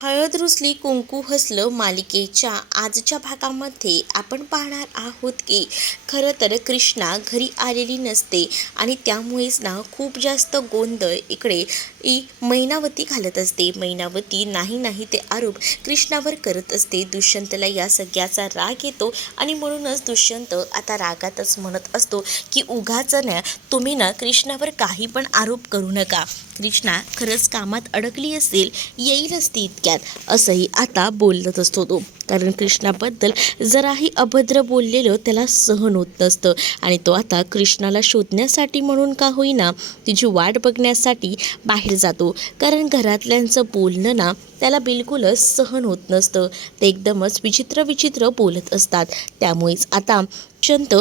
हळद रुसली कुंकू हसलं मालिकेच्या आजच्या भागामध्ये आपण पाहणार आहोत की खरं तर कृष्णा घरी आलेली नसते आणि त्यामुळेच ना खूप जास्त गोंधळ इकडे मैनावती घालत असते. मैनावती नाही ते आरोप कृष्णावर करत असते. दुष्यंतला या सगळ्याचा राग येतो आणि म्हणूनच दुष्यंत आता रागातच म्हणत असतो की उगाच ना तुम्ही ना कृष्णावर काही पण आरोप करू नका. कृष्णा खरंच कामात अडकली असेल, येईलच ती इतक्यात, असंही आता बोलत असतो तो. कारण कृष्णाबद्दल जराही अभद्र बोललेलं त्याला सहन होत नसतं आणि तो आता कृष्णाला शोधण्यासाठी म्हणून का होईना तिची वाट बघण्यासाठी बाहेर जातो. कारण घरातल्यांचं बोलणं ना त्याला बिलकुलच सहन होत नसतं. ते एकदमच विचित्र बोलत असतात. त्यामुळेच आता दुष्यंत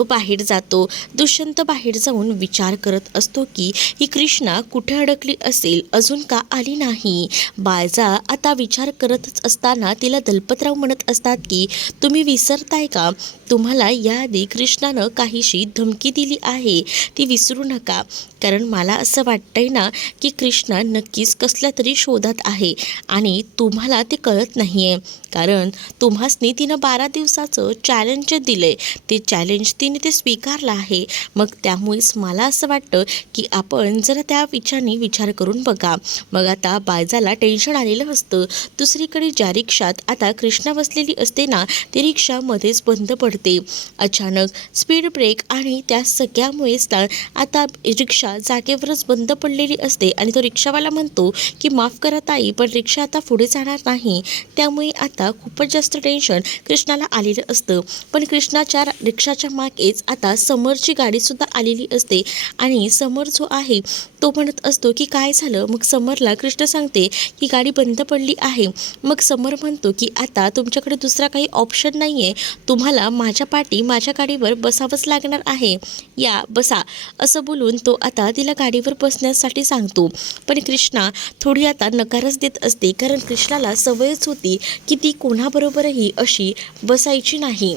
बाहेर जाऊन विचार करत असतो की ही कृष्णा कुठे अडकली असेल, अजून का आली नाही. बाळजा आता विचार करतच असताना तिला दलपतराव म्हणत असतात की तुम्ही विसरताय का, तुम्हाला याआधी कृष्णानं काहीशी धमकी दिली आहे, ती विसरू नका. कारण मला असं वाटतंय ना की कृष्णा नक्कीच कसल्या तरी शोधात आहे आणि तुम्हाला ते कळत नाही आहे. कारण तुम्हासनी तिनं 12 दिवसाचं चॅलेंज दिलं आहे, ते चॅलेंज तिने ते स्वीकारलं आहे. मग त्यामुळेच मला असं वाटतं की आपण जरा त्या विचार करून बघा. मग आता बायजाला टेन्शन आलेलं असतं. दुसरीकडे ज्या रिक्षात आता कृष्णा बसलेली असते ना, ती रिक्षा मध्येच बंद पडते. अचानक स्पीड ब्रेक आणि त्या सगळ्यामुळेच ना आता रिक्षा जागेवरच बंद पडलेली असते आणि तो रिक्षावाला म्हणतो की माफ करा ताई, पण रिक्षा आता पुढे जाणार नाही. त्यामुळे आता खूपच जास्त टेन्शन कृष्णाला आलेलं असतं. पण कृष्णाच्या रिक्षाच्या मागेच आता समरची गाडीसुद्धा आलेली असते आणि समर जो आहे तो म्हणत असतो की काय झालं. मग समरला कृष्ण सांगते की गाडी बंद पडली आहे. मग समर म्हणतो की आता तुमच्याकडे दुसरा काही ऑप्शन नाही आहे, तुम्हाला माझ्या पाठी माझ्या गाडीवर बसावंच लागणार आहे, या बसा, असं बोलून तो आता तिला गाडीवर बसण्यासाठी सांगतो. पण कृष्णा थोडी आता नकारच देत असते. कारण कृष्णाला सवयच होती की ती कोणाबरोबरही अशी बसायची नाही.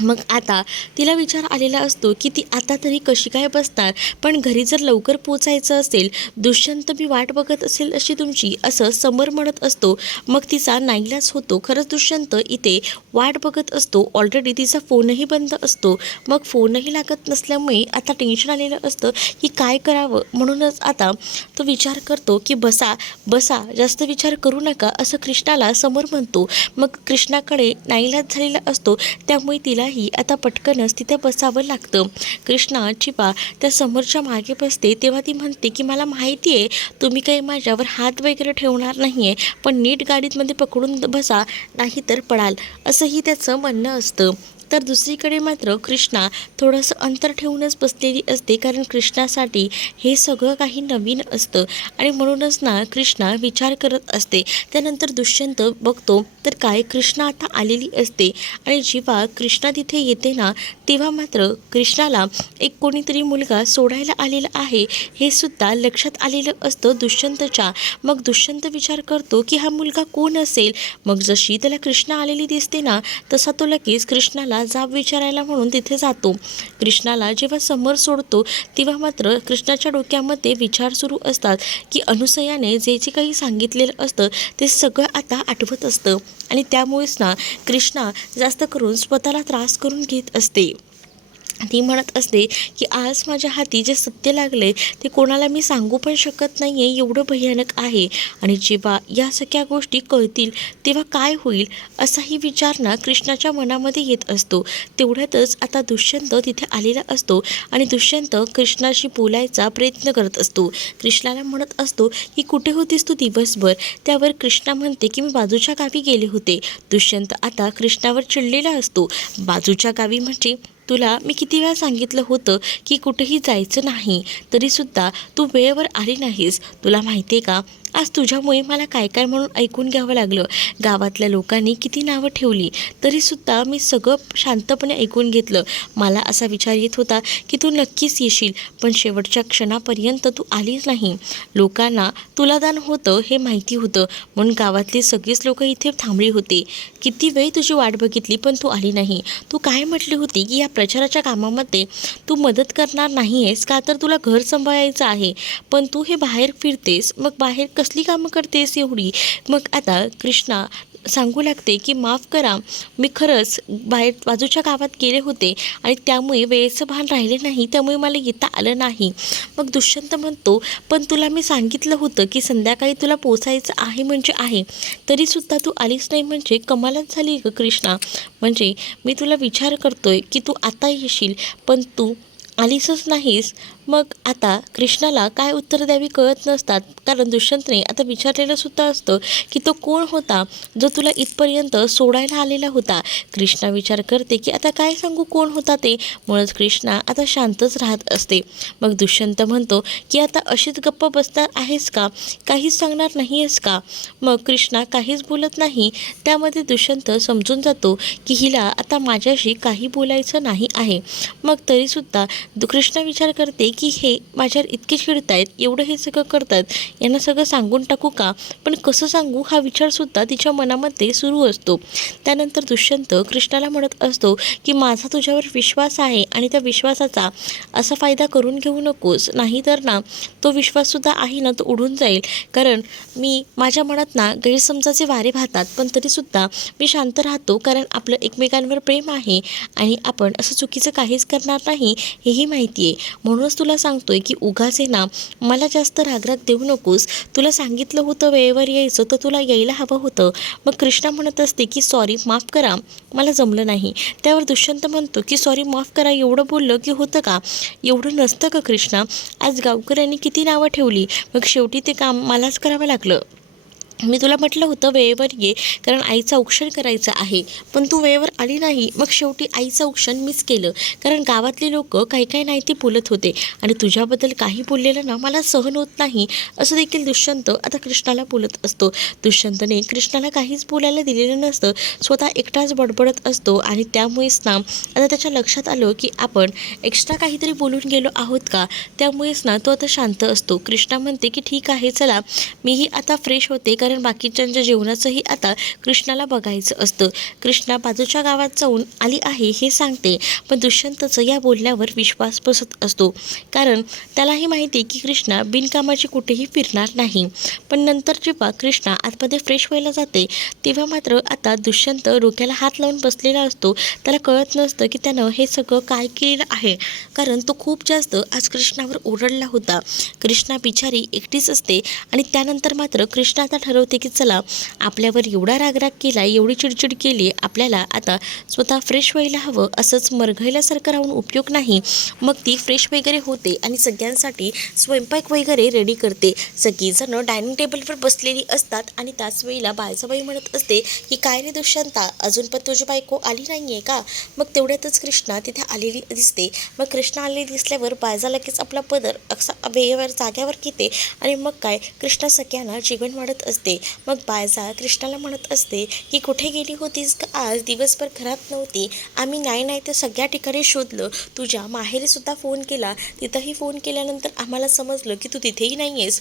मग आता तिला विचार आलेला असतो की ती आता तरी कशी काय बसणार. पण घरी जर लवकर पोचायचं असेल, दुष्यंत मी वाट बघत असेल अशी तुमची, असं समर म्हणत असतो. मग तिचा नाईलाज होतो. खरंच दुष्यंत इथे वाट बघत असतो. ऑलरेडी तिचा फोनही बंद असतो. मग फोनही लागत नसल्यामुळे आता टेन्शन आलेलं असतं की काय करावं. म्हणूनच आता तो विचार करतो की बसा बसा, जास्त विचार करू नका, असं कृष्णाला समर म्हणतो. मग कृष्णाकडे नाईलाज झालेला असतो. त्यामुळे तिलाही आता पटकनच तिथे बसावं लागतं. कृष्णा चिपा त्या समोरच्या मागे बसते तेव्हा ती म्हणते की मला माहिती आहे तुम्ही काही माझ्यावर हात वगैरे ठेवणार नाही आहे, पण नीट गाडीमध्ये पकडून बसा, नाहीतर पडाल, असंही त्याचं म्हणणं असतं. तर दुसरीकडे मात्र कृष्णा थोडंसं अंतर ठेवूनच बसलेली असते. कारण कृष्णासाठी हे सगळं काही नवीन असतं आणि म्हणूनच ना कृष्णा विचार करत असते. त्यानंतर दुष्यंत बघतो तर काय कृष्णा आता आलेली असते आणि जेव्हा कृष्णा तिथे येते ना तेव्हा मात्र कृष्णाला एक कोणीतरी मुलगा सोडायला आलेला आहे हे सुद्धा लक्षात आलेलं असतं दुष्यंतच्या. मग दुष्यंत विचार करतो की हा मुलगा कोण असेल. मग जशी त्याला कृष्णा आलेली दिसते ना तसा तो लगेच कृष्णाला जाब विचारायला म्हणून तिथे जातो. कृष्णाला जेव्हा समोर सोडतो तेव्हा मात्र कृष्णाच्या डोक्यामध्ये विचार सुरू असतात की अनुसयाने जे काही सांगितलेलं असतं ते सगळं आता आठवत असतं आणि त्यामुळेच ना कृष्णा जास्त करून स्वतःला त्रास करून घेत असते. ती म्हणत असते की आज माझ्या हाती जे सत्य लागले ते कोणाला मी सांगू पण शकत नाही आहे, एवढं भयानक आहे. आणि जेव्हा या सगळ्या गोष्टी कळतील तेव्हा काय होईल, असाही विचार ना कृष्णाच्या मनामध्ये येत असतो. तेवढ्यातच आता दुष्यंत तिथे आलेला असतो आणि दुष्यंत कृष्णाशी बोलायचा प्रयत्न करत असतो. कृष्णाला म्हणत असतो की कुठे होतीस तू दिवसभर. त्यावर कृष्णा म्हणते की मी बाजूच्या गावी गेले होते. दुष्यंत आता कृष्णावर चिडलेला असतो. बाजूच्या गावी म्हणजे तुला मी किती वेळा सांगितलं होतं की कुठेही जायचं नाही, तरीसुद्धा तू वेळेवर आली नाहीस. तुला माहिती आहे का, आज तुझ्यामुळे मला काय म्हणून ऐकून घ्यावं लागलं. गावातल्या लोकांनी किती नावं ठेवली तरीसुद्धा मी सगळं शांतपणे ऐकून घेतलं. मला असा विचार येत होता की तू नक्कीच येशील, पण शेवटच्या क्षणापर्यंत तू आलीच नाही. लोकांना तुला दान होतं हे माहिती होतं म्हणून गावातली सगळीच लोकं इथे थांबली होती. किती वेळ तुझी वाट बघितली पण तू आली नाही. तू काय म्हटली होती की या प्रचाराच्या कामामध्ये तू मदत करणार नाही आहेस का, तर तुला घर सांभाळायचं आहे, पण तू हे बाहेर फिरतेस, मग बाहेर कसं कसली कामं करतेस एवढी? मग आता कृष्णा सांगू लागते की माफ करा, मी खरंच बाजूच्या गावात गेले होते आणि त्यामुळे वेळेचं भान राहिले नाही, त्यामुळे मला येता आलं नाही. मग दुष्यंत म्हणतो, पण तुला मी सांगितलं होतं की संध्याकाळी तुला पोचायचं आहे म्हणजे आहे, तरीसुद्धा तू आलीच नाही, म्हणजे कमालच झाली ग कृष्णा. म्हणजे मी तुला विचार करतोय की तू आता येशील, पण तू आलीसच नाहीस. मग आता कृष्णाला काय उत्तर द्यावी कळत नसतात, कारण दुष्यंतने आता विचारलेलं सुद्धा असतं की तो कोण होता जो तुला इथपर्यंत सोडायला आलेला होता. कृष्णा विचार करते की आता काय सांगू कोण होता ते, म्हणूनच कृष्णा आता शांतच राहत असते. मग दुष्यंत म्हणतो की आता अशीच गप्प बसणार आहेस का, काहीच सांगणार नाही आहेस का? मग कृष्णा काहीच बोलत नाही. त्यामध्ये दुष्यंत समजून जातो की हिला आता माझ्याशी काही बोलायचं नाही आहे. मग तरीसुद्धा कृष्णा विचार करते की हे माझ्यावर इतके चिडतायत, एवढं हे सगळं करतात, यांना सगळं सांगून टाकू का? पण कसं सांगू हा विचारसुद्धा तिच्या मनामध्ये सुरू असतो. त्यानंतर दुष्यंत कृष्णाला म्हणत असतो की माझा तुझ्यावर विश्वास आहे आणि त्या विश्वासाचा असा फायदा करून घेऊ नकोस, नाहीतर ना तो विश्वाससुद्धा आहे ना तो उडून जाईल. कारण मी माझ्या मनात ना गैरसमजाचे वारे वाहतात, पण तरीसुद्धा मी शांत राहतो, कारण आपलं एकमेकांवर प्रेम आहे आणि आपण असं चुकीचं काहीच करणार नाही हेही माहिती आहे. म्हणूनच तुला सांगतोय की उगाच ना मला जास्त रागराग देऊ नकोस. तुला सांगितलं होतं वेळेवर यायचं, तर तुला यायला हवं होतं. मग कृष्णा म्हणत असते की सॉरी, माफ करा, मला जमलं नाही. त्यावर दुष्यंत म्हणतो की सॉरी, माफ करा एवढं बोललं की होतं का? एवढं नसतं का कृष्णा? आज गावकऱ्यांनी किती नावं ठेवली, मग शेवटी ते काम मलाच करावं लागलं. मी तुला म्हटलं होतं वेळेवर ये, कारण आईचं औक्षण करायचं आहे, पण तू वेळेवर आली नाही. मग शेवटी आईचं औक्षण मीच केलं, कारण गावातले लोक काही नाही ते बोलत होते आणि तुझ्याबद्दल काही बोललेलं ना मला सहन होत नाही, असं देखील दुष्यंत आता कृष्णाला बोलत असतो. दुष्यंतने कृष्णाला काहीच बोलायला दिलेलं नसतं, स्वतः एकटाच बडबडत असतो आणि त्यामुळेच ना आता त्याच्या लक्षात आलं की आपण एक्स्ट्रा काहीतरी बोलून गेलो आहोत का, त्यामुळेच ना तो आता शांत असतो. कृष्णा म्हणते की ठीक आहे, चला मीही आता फ्रेश होते, कारण बाकीच्यांच्या जेवणाचंही आता कृष्णाला बघायचं असतं. कृष्णा बाजूच्या गावात जाऊन आली आहे हे सांगते, पण दुष्यंतचं या बोलण्यावर विश्वास बसत असतो, कारण त्यालाही माहिती की कृष्णा बिनकामाची कुठेही फिरणार नाही. पण नंतर जेव्हा कृष्णा आतमध्ये फ्रेश व्हायला जाते, तेव्हा मात्र आता दुष्यंत डोक्याला हात लावून बसलेला असतो. त्याला कळत नसतं की त्यानं हे सगळं काय केलेलं आहे, कारण तो खूप जास्त आज कृष्णावर ओरडला होता. कृष्णा बिचारी एकटीच असते आणि त्यानंतर मात्र कृष्णा आता ठरवते की चला, आपल्यावर एवढा रागराग केला, एवढी चिडचिड केली, आपल्याला आता स्वतः फ्रेश व्हायला हवं, असंच मरघळल्यासारखं राहून उपयोग नाही. मग ती फ्रेश वगैरे होते आणि सगळ्यांसाठी स्वयंपाक वगैरे रेडी करते. सगळीजणं डायनिंग टेबलवर बसलेली असतात आणि त्याच वेळेला बायजाबाई म्हणत असते की काय रे दुष्यंता, अजून पण तुझी बायको आली नाही आहे का? मग तेवढ्यातच कृष्णा तिथे आलेली दिसते. मग कृष्णा आलेली दिसल्यावर बायजा लगेच आपला पदर असा वेळेवर जाग्यावर घेते आणि मग काय कृष्णा सगळ्यांना जेवण वाढत असते. मग बायजा कृष्णाला म्हणत असते की कुठे गेली होतीस का, आज दिवसभर घरात नव्हती, आम्ही नाही तर सगळ्या ठिकाणी शोधलं, तुझ्या माहेरीसुद्धा फोन केला, तिथंही फोन केल्यानंतर आम्हाला समजलं की तू तिथेही नाही आहेस,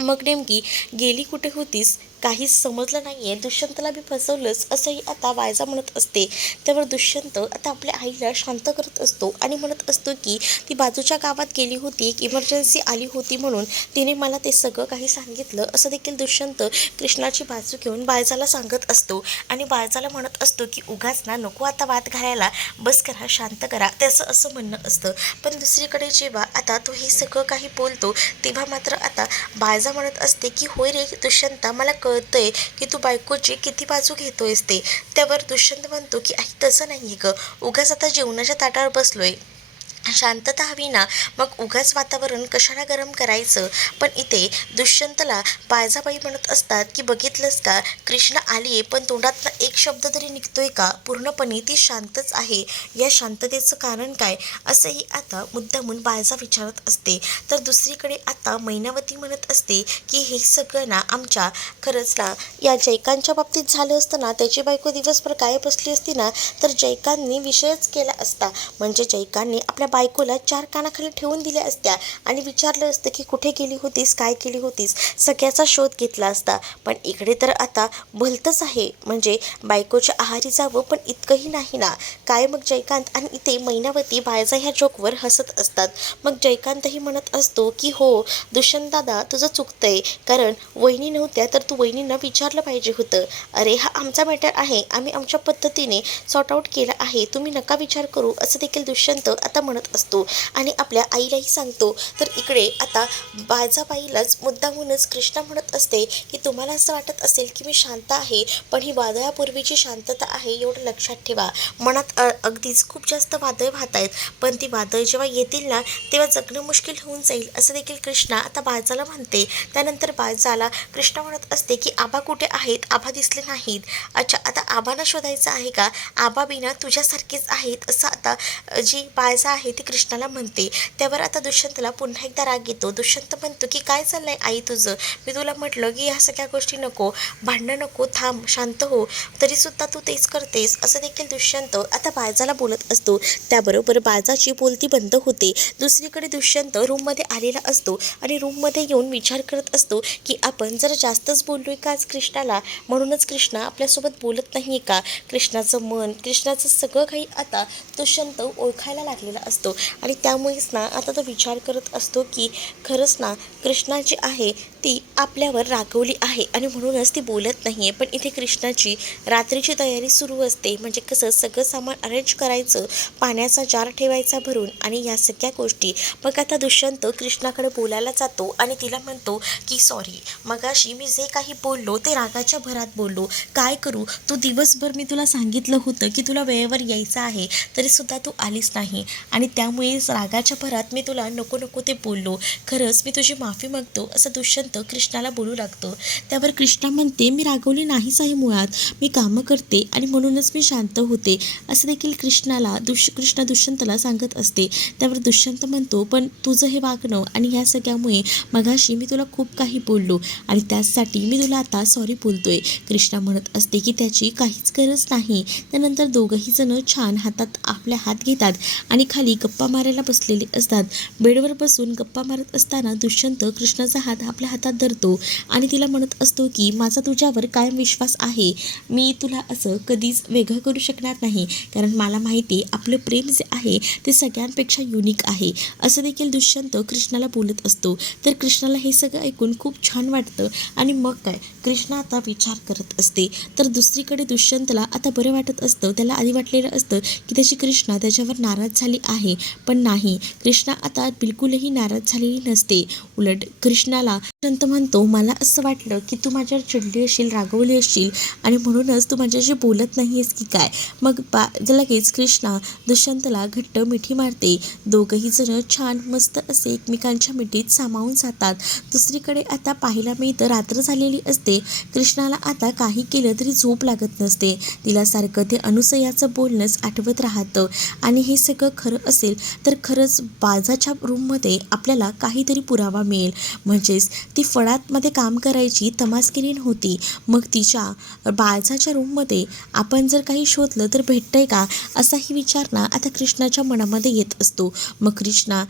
मग नेमकी गेली कुठे होतीस काहीच समजलं नाही आहे, दुष्यंतला बी फसवलंच, असंही आता बायजा म्हणत असते. त्यावर दुष्यंत आता आपल्या आईला शांत करत असतो आणि म्हणत असतो की ती बाजूच्या गावात गेली होती, एक इमर्जन्सी आली होती म्हणून तिने मला ते सगळं काही सांगितलं, असं देखील दुष्यंत कृष्णाची बाजू घेऊन बायजाला सांगत असतो आणि बायजाला म्हणत असतो की उगाच ना नको आता वाद घालायला, बस करा, शांत करा, त्याचं असं म्हणणं असतं. पण दुसरीकडे जेव्हा आता तो हे सगळं काही बोलतो, तेव्हा मात्र आता बायजा म्हणत असते की होय रे दुष्यंता, मला कळतंय की तू बायकोची किती बाजू घेतोयस ते. त्यावर दुष्यंत म्हणतो की आई तसं नाही आहे गं, उगाच आता जेवणाच्या ताटावर बसलोय, शांतता हवी ना, मग उगाच वातावरण कशाला गरम करायचं. पण इथे दुष्यंतला बायजाबाई म्हणत असतात की बघितलंस का, कृष्णा आली आहे पण तोंडातनं एक शब्द तरी निघतोय का, पूर्णपणे ती शांतच आहे, या शांततेचं कारण काय, असंही आता मुद्दामून बायजा विचारत असते. तर दुसरीकडे आता मैनावती म्हणत असते की हे सगळं ना आमच्या खरंच ना या जयकांच्या बाबतीत झालं असतं ना, त्याची बायको दिवसभर काय बसली असती ना, तर जयकांनी विषयच केला असता, म्हणजे जयकांनी आपल्या बायकोला 4 कानाखाली ठेवून दिल्या असत्या आणि विचारलं असतं की कुठे गेली होतीस, काय केली होतीस, सगळ्याचा शोध घेतला असता. पण इकडे तर आता भलतंच आहे, म्हणजे बायकोच्या आहारी जावं पण इतकंही नाही ना. काय मग जयकांत आणि इथे मैनावती बायजा ह्या जोकवर हसत असतात. मग जयकांतही म्हणत असतो की हो दुष्यंत दादा तुझं चुकतंय, कारण वहिनी नव्हत्या तर तू वहिनींना विचारलं पाहिजे होतं. अरे हा आमचा मॅटर आहे, आम्ही आमच्या पद्धतीने सॉर्ट आऊट केला आहे, तुम्ही नका विचार करू, असं देखील दुष्यंत आता म्हणत असतो. आणि आपल्या आईलाही सांगतो. तर इकडे आता बायजाबाईलाच मुद्दामूनच कृष्णा म्हणत असते की तुम्हाला असं वाटत असेल की मी शांत आहे, पण ही वादळापूर्वीची शांतता आहे एवढं लक्षात ठेवा. मनात अगदीच खूप जास्त वादळ वाहत आहेत, पण ती वादळ जेव्हा येतील ना तेव्हा जगणं मुश्किल होऊन जाईल, असं देखील कृष्णा आता बायजाला म्हणते. त्यानंतर बायजाला कृष्णा म्हणत असते की आबा कुठे आहेत, आबा दिसले नाहीत. अच्छा आता आबांना शोधायचं आहे का, आबा बिना तुझ्यासारखेच आहेत, असं आता जी बायजा आहे ती कृष्णाला म्हणते. त्यावर आता दुष्यंतला पुन्हा एकदा राग येतो. दुष्यंत म्हणतो की काय चाललंय आई तुझं, मी तुला म्हटलं की ह्या सगळ्या गोष्टी नको, भांडणं नको, थांब शांत हो, तरीसुद्धा तू तेच करतेस, असं देखील दुष्यंत आता बायजाला बोलत असतो. त्याबरोबर बायजाची बोलती बंद होते. दुसरीकडे दुष्यंत रूममध्ये आलेला असतो आणि रूममध्ये येऊन विचार करत असतो की आपण जरा जास्तच बोललोय का आज कृष्णाला, म्हणूनच कृष्णा आपल्यासोबत बोलत नाही का. कृष्णाचं मन, कृष्णाचं सगळं काही आता दुष्यंत ओळखायला लागलेला असतो आणि त्यामुळेच ना आता तो विचार करत असतो की खरंच ना कृष्णा जी आहे ती आपल्यावर रागवली आहे आणि म्हणूनच ती बोलत नाही आहे. पण इथे कृष्णाची रात्रीची तयारी सुरू असते, म्हणजे कसं सगळं सामान अरेंज करायचं, पाण्याचा जार ठेवायचा भरून आणि या सगळ्या गोष्टी. मग आता दुष्यंत कृष्णाकडे बोलायला जातो आणि तिला म्हणतो की सॉरी, मगाशी मी जे काही बोललो ते रागाच्या भरात बोललो, काय करू, तू दिवसभर मी तुला सांगितलं होतं की तुला वेळेवर यायचं आहे तरीसुद्धा तू आलीच नाही आणि त्यामुळेच रागाच्या भरात मी तुला नको नको ते बोललो, खरंच मी तुझी माफी मागतो, असं दुष्यंत कृष्णाला बोलू लागतो. त्यावर कृष्णा म्हणते मी रागवली नाहीच आहे, मुळात मी कामं करते आणि म्हणूनच मी शांत होते, असं देखील कृष्णा दुष्यंतला सांगत असते. त्यावर दुष्यंत म्हणतो पण तुझं हे वागणं आणि ह्या सगळ्यामुळे मगाशी मी तुला खूप काही बोललो आणि त्यासाठी मी तुला आता सॉरी बोलतोय. कृष्णा म्हणत असते की त्याची काहीच गरज नाही. त्यानंतर दोघंही जण छान हातात आपल्या हात घेतात आणि खाली गप्पा मारायला बसलेले असतात. बेडवर बसून गप्पा मारत असताना दुष्यंत कृष्णाचा हात आपल्या हातात धरतो आणि तिला म्हणत असतो की माझा तुझ्यावर कायम विश्वास आहे, मी तुला असं कधीच वेगळं करू शकणार नाही, कारण मला माहिती आहे आपलं प्रेम जे आहे ते सगळ्यांपेक्षा युनिक आहे, असं देखील दुष्यंत कृष्णाला बोलत असतो. तर कृष्णाला हे सगळं ऐकून खूप छान वाटतं आणि मग काय कृष्णा आता विचार करत असते. तर दुसरीकडे दुष्यंतला आता बरं वाटत असतं. त्याला आधी वाटलेलं असतं की त्याची कृष्णा त्याच्यावर नाराज झाली आहे, पण नाही, कृष्णा आता बिलकुलही नाराज झालेली नसते. उलट कृष्णाला दुष्यंत म्हणतो मला असं वाटलं की तू माझ्यावर चिडली असशील, रागवली असशील आणि म्हणूनच तू माझ्याशी बोलत नाही आहेस की काय. मग लगेच कृष्णा दुष्यंतला घट्ट मिठी मारते. दोघंही जण छान मस्त असे एकमेकांच्या मिठीत सामावून जातात. दुसरीकडे आता पाहायला मिळतं रात्र झालेली असते. कृष्णाला आता काही केलं तरी झोप लागत नसते. तिला सारखं ते अनुसयाचं बोलणंच आठवत राहतं आणि हे सगळं खरं असेल तर खरंच बाजाच्या रूममध्ये आपल्याला काहीतरी पुरावा मिळेल, म्हणजेच ती फळांमध्ये काम करायची तमासगिरी नव्हती. मग तिच्या बाजाच्या रूममध्ये आपण जर काही शोधलं तर भेटतंय का, असाही विचार ना आता कृष्णाच्या मनामध्ये येत असतो. मग कृष्णा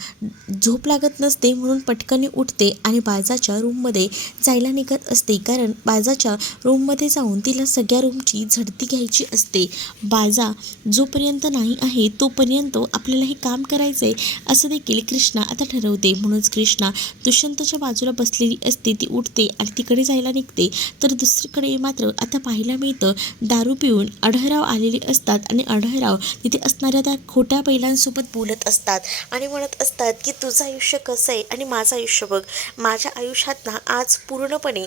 झोप लागत नसते म्हणून पटकन उठते आणि बाजाच्या रूममध्ये जायला निघत असते, कारण बाजाच्या रूममध्ये जाऊन तिला सगळ्या रूमची झडती घ्यायची असते. बाजा जोपर्यंत नाही आहे तोपर्यंत आपल्याला हे काम करायचं आहे, असं देखील कृष्णा आता ठरवते. म्हणूनच कृष्णा दुष्यंतच्या बाजूला बसलेली असते, ती उठते आणि तिकडे जायला निघते. तर दुसरीकडे मात्र आता पाहायला मिळतं दारू पिऊन आढळराव आलेले असतात आणि आढळराव तिथे असणाऱ्या त्या खोट्या बैलांसोबत बोलत असतात आणि म्हणत असतात की तुझं आयुष्य कसं आहे आणि माझं आयुष्य बघ, माझ्या आयुष्यात ना आज पूर्णपणे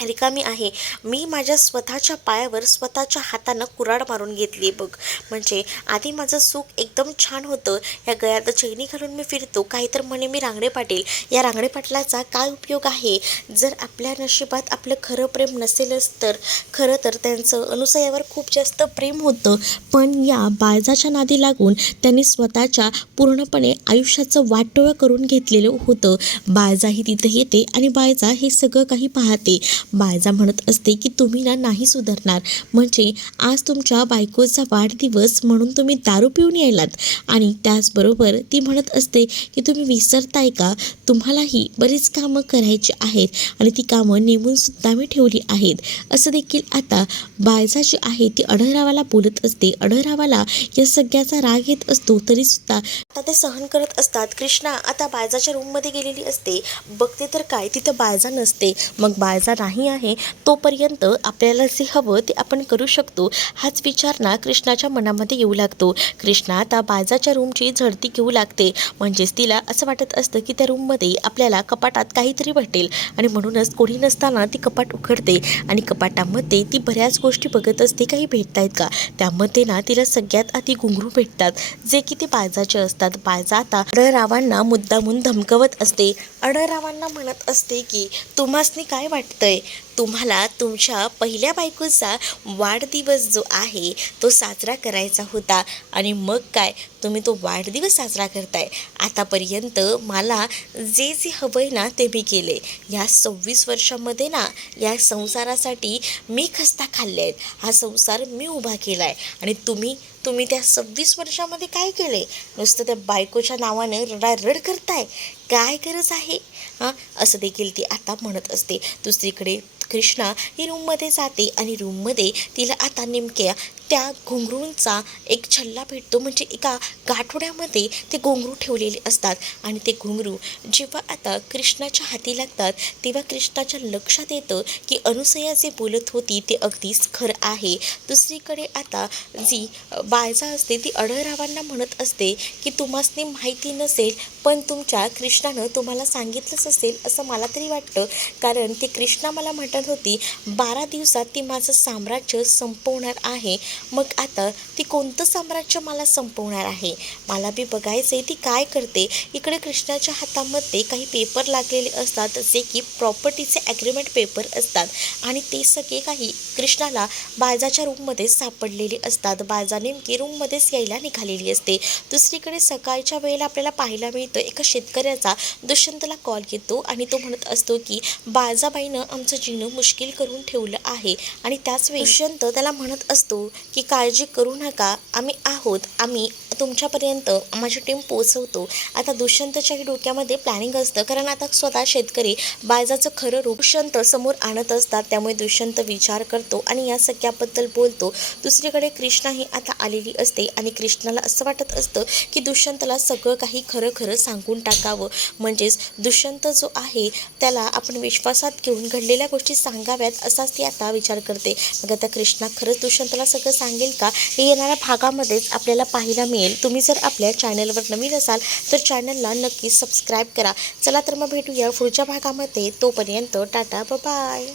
रिकामी आहे, मी माझ्या स्वतःच्या पायावर स्वतःच्या हातानं कुऱ्हाड मारून घेतली बघ, म्हणजे आधी माझं सुख एकदम छान होतं, या गळ्यात चैनी घालून मी फिरतो, काही तर म्हणे मी रांगडे पाटील, या रांगडे पाटलाचा काय उपयोग आहे, जर आपल्या नशिबात आपलं खरं प्रेम नसेलच तर. खरं तर त्यांचं अनुसयावर खूप जास्त प्रेम होतं, पण या बाळजाच्या नादी लागून त्यांनी स्वतःच्या पूर्णपणे आयुष्याचं वाटोळं करून घेतलेलं होतं. बाळजाही तिथे येते आणि बाळजा हे सगळं काही पाहते. बायजा म्हणत असते की तुम्ही नाही सुधारणार, म्हणजे आज तुमच्या बायकोचा वाढदिवस म्हणून तुम्ही दारू पिऊन यायलात. आणि त्याचबरोबर ती म्हणत असते की तुम्ही विसरताय का, तुम्हालाही बरीच कामं करायची आहेत आणि ती कामं नेमूनसुद्धा मी ठेवली आहेत. असं देखील आता बायजा जी आहे ती अढळरावाला बोलत असते. अढळरावाला या सगळ्याचा राग येत असतो, तरीसुद्धा आता ते सहन करत असतात. कृष्णा आता बायजाच्या रूममध्ये गेलेली असते. बघते तर काय, तिथं बायजा नसते. मग बायजा नाही आहे तोपर्यंत आपल्याला जे हवं ते आपण करू शकतो, हाच विचार ना कृष्णाच्या मनामध्ये येऊ लागतो. कृष्णा आता बायजाच्या रूमची झडती घेऊ लागते. म्हणजेच तिला असं वाटत असतं की त्या रूममध्ये आपल्याला कपाटात काहीतरी भेटेल आणि म्हणूनच कोणी नसताना ती कपाट उघडते आणि कपाटामध्ये ती बऱ्याच गोष्टी बघत असते, काही भेटत आहेत का. त्यामध्ये ना तिला सगळ्यात आधी घुंगरू भेटतात, जे की ते बायजाचे असतात. बायजा आता अढळरावांना मुद्दामून धमकवत असते. अढळरावांना म्हणत असते की तुम्हासनी काय वाटतंय, तुम्हाला तुमच्या पहिल्या बायकोचा वाढदिवस जो आहे तो साजरा करायचा होता आणि मग काय तुम्ही तो वाढदिवस साजरा करताय. आतापर्यंत मला जे जे हवंय ना ते मी केले. या 26 वर्षामध्ये ना या संसारासाठी मी खस्ता खाल्ले आहेत. हा संसार मी उभा केला आहे आणि तुम्ही त्या 26 वर्षामध्ये काय केले, नुसतं त्या बायकोच्या नावानं रडारड करताय, काय गरज आहे हां, असं देखील ती आता म्हणत असते. दुसरीकडे कृष्णा ही रूममध्ये जाते आणि रूममध्ये तिला आता नेमक्या त्या घुंगरूंचा एक छल्ला भेटतो. म्हणजे एका गाठोड्यामध्ये ते घुंगरू ठेवलेले असतात आणि ते घुंगरू जेव्हा आता कृष्णाच्या हाती लागतात तेव्हा कृष्णाच्या लक्षात येतं की अनुसया जे बोलत होती ते अगदीच खरं आहे. दुसरीकडे आता जी बायजा असते ती अढळरावांना म्हणत असते की तुम्हासनी माहिती नसेल पण तुमच्या कृष्णानं तुम्हाला सांगितलंच असेल असं मला तरी वाटतं, कारण ते कृष्णा मला म्हणत होती 12 दिवसात ती माझं साम्राज्य संपवणार आहे. मग आता ती कोणतं साम्राज्य मला संपवणार आहे, मला बी बघायचं आहे ती काय करते. इकडे कृष्णाच्या हातामध्ये काही पेपर लागलेले असतात, जे की प्रॉपर्टीचे ॲग्रीमेंट पेपर असतात आणि ते सगळे काही कृष्णाला बायजाच्या रूममध्ये सापडलेले असतात. बायजा नेमकी रूममध्येच यायला निघालेली असते. दुसरीकडे सकाळच्या वेळेला आपल्याला पाहायला मिळतं एका शेतकऱ्याचा दुष्यंतला कॉल येतो आणि तो म्हणत असतो की बायजाबाईनं आमचं जीणं मुश्किल करून ठेवलं आहे. आणि त्याच वेळी दुष्यंत त्याला म्हणत असतो की काळजी करू नका, आम्ही आहोत, आम्ही तुमच्यापर्यंत माझी टीम पोचवतो. आता दुष्यंतच्याही डोक्यामध्ये प्लॅनिंग असतं, कारण आता स्वतः शेतकरी बायजाचं खरं रूप दुष्यंत समोर आणत असतात. त्यामुळे दुष्यंत विचार करतो आणि या सगळ्याबद्दल बोलतो. दुसरीकडे कृष्णा ही आता आलेली असते आणि कृष्णाला असं वाटत असतं की दुष्यंतला सगळं काही खरं खरं सांगून टाकावं, म्हणजेच दुष्यंत जो आहे त्याला आपण विश्वासात घेऊन घडलेल्या गोष्टी सांगाव्यात असाच ती आता विचार करते. मग आता कृष्णा खरंच दुष्यंतला सगळं सांगेल का, हे येणाऱ्या भागामध्येच आपल्याला पाहायला मिळेल. तुम्ही जर आपल्या चॅनलवर नवीन असाल तर चॅनलला नक्की सबस्क्राईब करा. चला तर मग भेटूया पुढच्या भागामध्ये. तोपर्यंत टाटा, बाय.